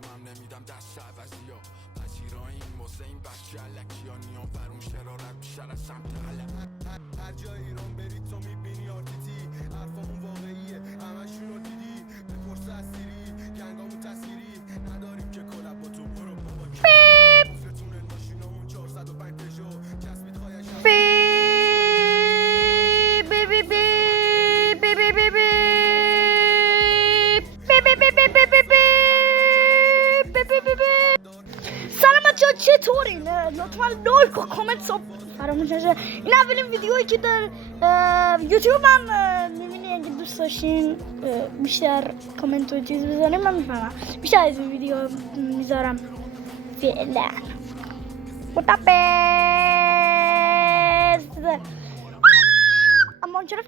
جمعم نمیدم دست عوضی ها پذیراییم واسه این بچه علکی ها نیام فرون شرارت بیشتر از سمت حلق هر جای ایران برید تو میبینی آرتیتی حرفامون واقعیه همشونو دیدی بپرس از سیری گنگامون تصویری نداریم که کلب با تو برو بابا مفتتون ماشینامون 405 پژو کسبید خواهش سلام بچه‌ها چطورین؟ لطفا لایک و کامنت فراموش نشه. این اولین ویدیویی که در یوتیوب من میبینی. اگه دوست داشتین بیشتر کامنت و چیز بذارین من میفهمم بیشتر از این ویدیو میذارم. فعلا خدافظ. اما چرا